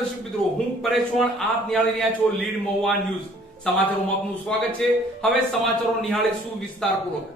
દર્શક મિત્રો, હું પરેશ ચૌહાણ, આપ નિહાળી રહ્યા છો લીડ મહુવા ન્યૂઝ. સમાચારોમાં આપનું સ્વાગત છે. હવે સમાચારો નિહાળીશું વિસ્તારપૂર્વક.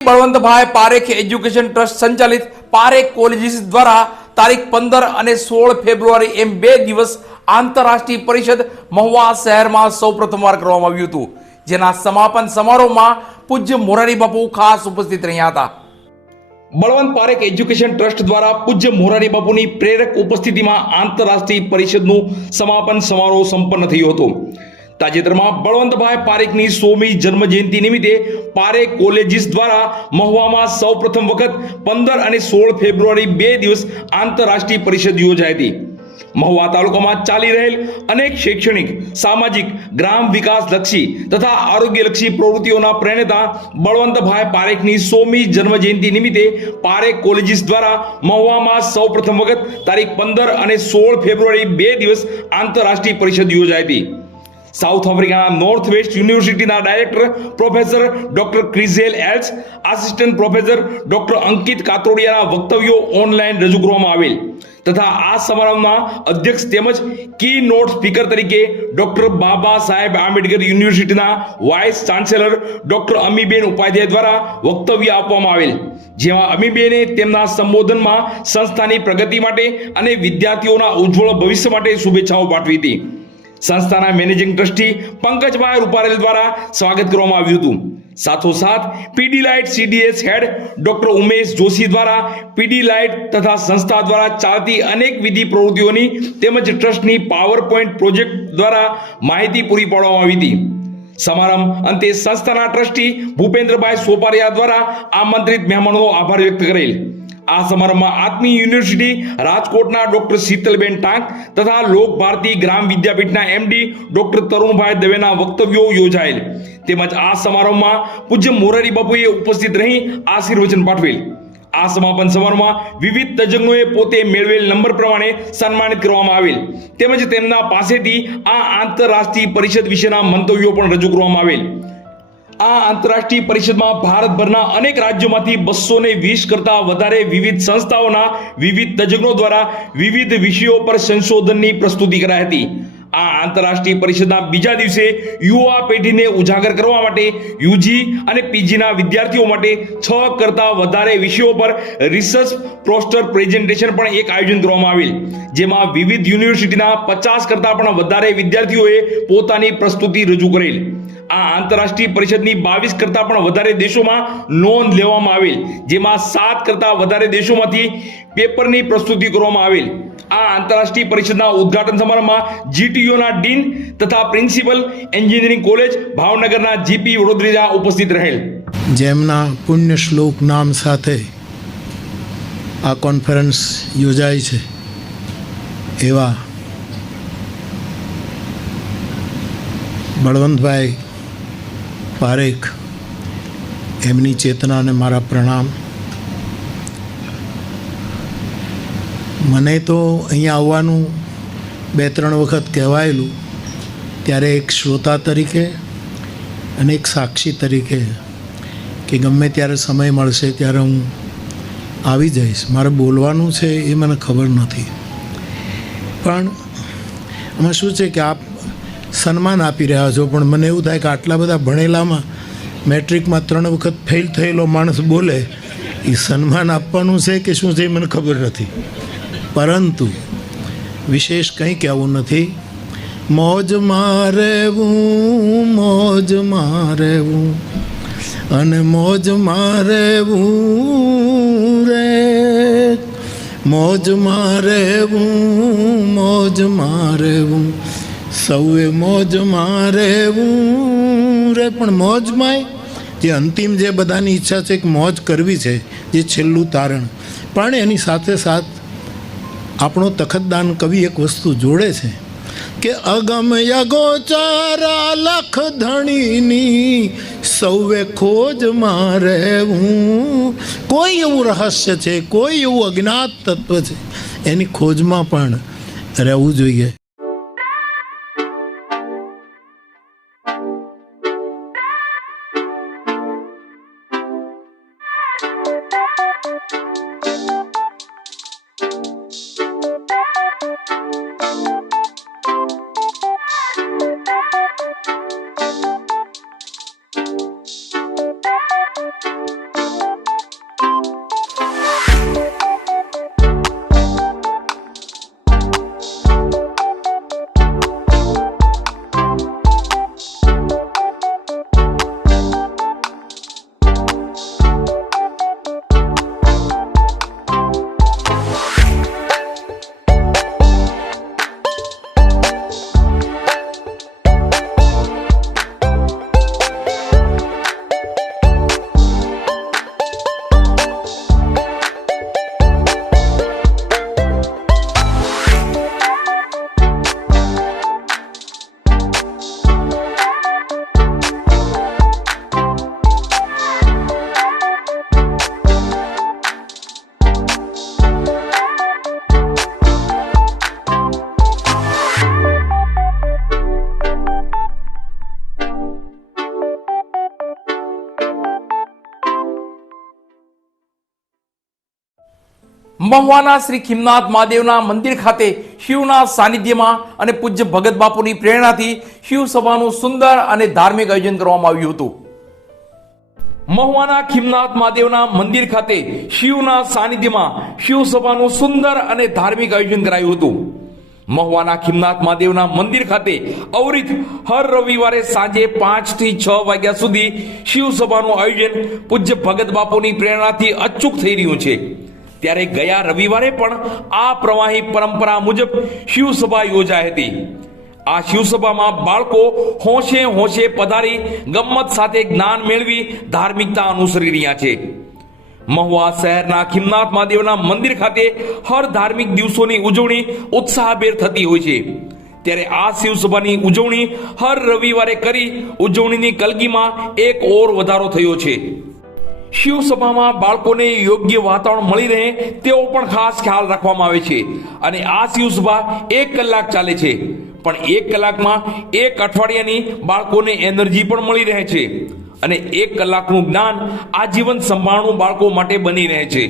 બળવંતભાઈ પારેખ એજ્યુકેશન ટ્રસ્ટ સંચાલિત પારેખ કોલેજીસ દ્વારા તારીખ 15 અને 16 ફેબ્રુઆરી એમ 2 દિવસ આંતરરાષ્ટ્રીય પરિષદ મહુવા શહેરમાં સૌપ્રથમવાર કરવામાં આવ્યું હતું, જેના સમાપન સમારોહમાં પૂજ્ય મોરારી બાપુ ખાસ ઉપસ્થિત રહ્યા હતા. બળવંત પારેખ એજ્યુકેશન ટ્રસ્ટ દ્વારા પૂજ્ય મોરારી બાપુની પ્રેરક ઉપસ્થિતિમાં આંતરરાષ્ટ્રીય પરિષદનું સમાપન સમારોહ સંપન્ન થયો હતો. તાજેતરમાં બળવંતભાઈ પારેખની 100મી જન્મ જયંતિ નિમિત્તે પારેખ કોલેજીસ દ્વારા મહુવામાં સૌપ્રથમ વખત 15 અને 16 ફેબ્રુઆરી 2 દિવસ આંતરરાષ્ટ્રીય પરિષદ યોજાઈ હતી. મહુવા તાલુકામાં ચાલી રહેલ અનેક શૈક્ષણિક, સામાજિક, ગ્રામ વિકાસ લક્ષી તથા આરોગ્યલક્ષી પ્રવૃત્તિઓના પ્રેરણા બળવંતભાઈ પારેખની 100મી જન્મ જયંતિ નિમિત્તે પારેખ કોલેજીસ દ્વારા મહુવામાં સૌપ્રથમ વખત તારીખ 15 અને 16 ફેબ્રુઆરી 2 દિવસ આંતરરાષ્ટ્રીય પરિષદ યોજાઈ હતી. સાઉથ આફ્રિકાના નોર્થ વેસ્ટ યુનિવર્સિટીના director professor doctor Chrizelle Els, assistant professor doctor Ankit કાતરોડિયાના વક્તવ્યો ઓનલાઈન રજૂ કરવામાં આવેલ તથા આ સમારંભના અધ્યક્ષ તેમજ કી નોટ સ્પીકર તરીકે ડોક્ટર બાબા સાહેબ આંબેડકર યુનિવર્સિટીના vice chancellor doctor Amiben Upadhyay દ્વારા વક્તવ્ય આપવામાં આવેલ, જેમાં અમીબેને તેમના સંબોધનમાં સંસ્થાની પ્રગતિ માટે અને વિદ્યાર્થીઓના ઉજ્જવળ ભવિષ્ય માટે શુભેચ્છાઓ પાઠવી હતી. સંસ્થાના મેનેજિંગ ટ્રસ્ટી પંકજભાઈ રૂપારેલ દ્વારા સ્વાગત કરવામાં આવ્યું હતું. સાથોસાથ PD light CDS head doctor Umesh Joshi દ્વારા પીડી લાઇટ તથા સંસ્થા દ્વારા ચાલતી અનેક વિધિ પ્રવૃત્તિઓની તેમજ ટ્રસ્ટની પાવર પોઈન્ટ પ્રોજેક્ટ દ્વારા માહિતી પૂરી પાડવામાં આવી હતી. સમારંભ અંતે સંસ્થાના ટ્રસ્ટી ભૂપેન્દ્રભાઈ સોપારિયા દ્વારા આમંત્રિત મહેમાનોનો આભાર વ્યક્ત કરેલ. આ સમારંભમાં આત્મી યુનિવર્સિટી રાજકોટના ડોક્ટર શીતલબેન ટાંક તથા લોક ભારતી ગ્રામ વિદ્યાપીઠના એમડી ડોક્ટર તરુણભાઈ દવેના વક્તવ્યો યોજાયેલ તેમજ આ સમારંભમાં પૂજ્ય મોરારી બાપુએ ઉપસ્થિત રહી આશીર્વચન પાઠવેલ. આ સમાપન સમારોહમાં વિવિધ તજજ્ઞોએ પોતે મેળવેલ નંબર પ્રમાણે સન્માનિત કરવામાં આવેલ તેમજ તેમના પાસેથી આ આંતરરાષ્ટ્રીય પરિષદ વિશેના મંતવ્યો પણ રજૂ કરવામાં આવેલ. આ આંતરરાષ્ટ્રીય પરિષદમાં ભારતભરના અનેક રાજ્યોમાંથી 220 કરતા વધારે વિવિધ સંસ્થાઓના વિવિધ તજજ્ઞો દ્વારા વિવિધ વિષયો પર સંશોધનની પ્રસ્તુતિ કરાઈ હતી. આ આંતરરાષ્ટ્રીય પરિષદના બીજા દિવસે યુવા પેઢીને ઉજાગર કરવા માટે યુજી અને પીજીના વિદ્યાર્થીઓ માટે 6 કરતા વધારે વિષયો પર રિસર્ચ પોસ્ટર પ્રેઝન્ટેશન પણ એક આયોજન કરવામાં આવેલ, જેમાં વિવિધ યુનિવર્સિટીના 50 કરતા પણ વધારે વિદ્યાર્થીઓએ પોતાની પ્રસ્તુતિ રજૂ કરેલ. આ આંતરરાષ્ટ્રીય પરિષદની 22 કરતા પણ વધારે દેશોમાં નોંધ લેવામાં આવેલ, જેમાં 7 કરતા વધારે દેશોમાંથી પેપરની પ્રસ્તુતિ કરવામાં આવેલ. આ આંતરરાષ્ટ્રીય પરિષદના ઉદ્ઘાટન સમારંભમાં જીટીયુના ડીન તથા પ્રિન્સિપલ એન્જિનિયરિંગ કોલેજ ભાવનગરના જીપી વડોદરા ઉપસ્થિત રહેલ. જેમના પુણ્ય શ્લોક નામ સાથે આ કોન્ફરન્સ યોજાય છે એવા બળવંતભાઈ પારેખ એમની ચેતનાને મારા પ્રણામ. મને તો અહીંયા આવવાનું 2-3 વખત કહેવાયેલું, ત્યારે એક શ્રોતા તરીકે અને એક સાક્ષી તરીકે કે ગમે ત્યારે સમય મળશે ત્યારે હું આવી જઈશ. મારે બોલવાનું છે એ મને ખબર નથી, પણ આમાં શું છે કે આપ સન્માન આપી રહ્યા છો, પણ મને એવું થાય કે આટલા બધા ભણેલામાં મેટ્રિકમાં 3 વખત ફેલ થયેલો માણસ બોલે એ સન્માન આપવાનું છે કે શું છે એ મને ખબર નથી. પરંતુ વિશેષ કંઈ કહેવું નથી. મોજમાં રહેવું, મોજમાં રહેવું અને મોજમાં રહેવું રે, મોજમાં રહેવું, મોજમાં રહેવું, સૌએ મોજમાં રહેવું રે. પણ મોજમાંય જે અંતિમ જે બધાની ઈચ્છા છે કે મોજ કરવી છે, જે છેલ્લું તારણ, પણ એની સાથે સાથ આપણો તખતદાન કવિ એક વસ્તુ જોડે છે કે અગમ યગોચર લખ ધણીની સૌએ ખોજમાં રહેવું. કોઈ એવું રહસ્ય છે, કોઈ એવું અજ્ઞાત તત્વ છે, એની ખોજમાં પણ રહેવું જોઈએ. મહુવાના શ્રી ખીમનાથ મહાદેવના મંદિર ખાતે શિવના સાનિધ્યમાં અને પૂજ્ય ભગત બાપુની પ્રેરણાથી શિવ સભાનું સુંદર અને ધાર્મિક આયોજન કરવામાં આવ્યું હતું. મહુવાના ખીમનાથ મહાદેવના મંદિર ખાતે શિવના સાનિધ્યમાં શિવ સભાનું સુંદર અને ધાર્મિક આયોજન કરાયું હતું. મહુવાના ખીમનાથ મહાદેવના મંદિર ખાતે અવરિત હર રવિવારે સાંજે 5 થી 6 વાગ્યા સુધી શિવ સભાનું આયોજન પૂજ્ય ભગત બાપુની પ્રેરણાથી અચૂક થઈ રહ્યું છે. ત્યારે ગયા રવિવારે પણ આ પ્રવાહી પરંપરા મુજબ શિવસભા યોજાઈ હતી. આ શિવસભામાં બાળકો હોંશે હોંશે પધારી ગમ્મત સાથે જ્ઞાન મેળવી ધાર્મિકતા અનુસરી રહ્યા છે. મહુવા શહેરના ખીમનાથ મહાદેવના મંદિર ખાતે હર ધાર્મિક દિવસોની ઉજવણી ઉત્સાહભેર થતી હોય છે. ત્યારે આ શિવસભાની ઉજવણી હર રવિવારે કરી ઉજવણીની કલગીમાં એક ઓર વધારો થયો છે. શિવસભામાં બાળકોને યોગ્ય વાતાવરણ મળી રહે તેવો પણ ખાસ ખ્યાલ રાખવામાં આવે છે. અને આ શિવસભા 1 કલાક ચાલે છે, પણ 1 કલાકમાં 1 અઠવાડિયાની બાળકોને એનર્જી પણ મળી રહે છે અને 1 કલાકનું જ્ઞાન આજીવન સંભાળનું બાળકો માટે બની રહે છે.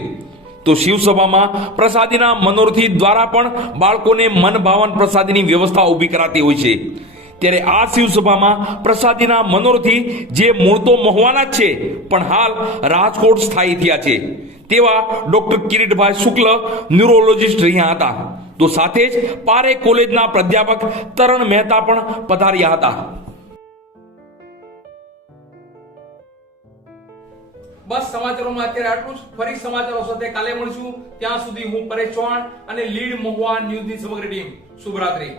તો શિવસભામાં પ્રસાદીના મનોરથી દ્વારા પણ બાળકોને મનભાવન પ્રસાદીની વ્યવસ્થા ઊભી કરાતી હોય છે. ત્યારે આ શિવસભામાં પ્રસાદીના મનોરથી જે મૂળ તો મહુવાના જ છે પણ હાલ રાજકોટ સ્થાયી થયા છે તેવા ડોક્ટર કિરીટભાઈ શુક્લ ન્યુરોલોજીસ્ટ રહ્યા હતા. તો સાથે જ પારે કોલેજના પ્રાધ્યાપક તરણ મહેતા પણ પધાર્યા હતા. બસ સમાચારોમાં અત્યારે આટલું જ. ફરી સમાચારો સાથે કાલે મળશું. ત્યાં સુધી હું પરેશ ચૌહાણ અને લીડ મહુવા ન્યૂઝની સમગ્ર ટીમ શુભરાત્રી.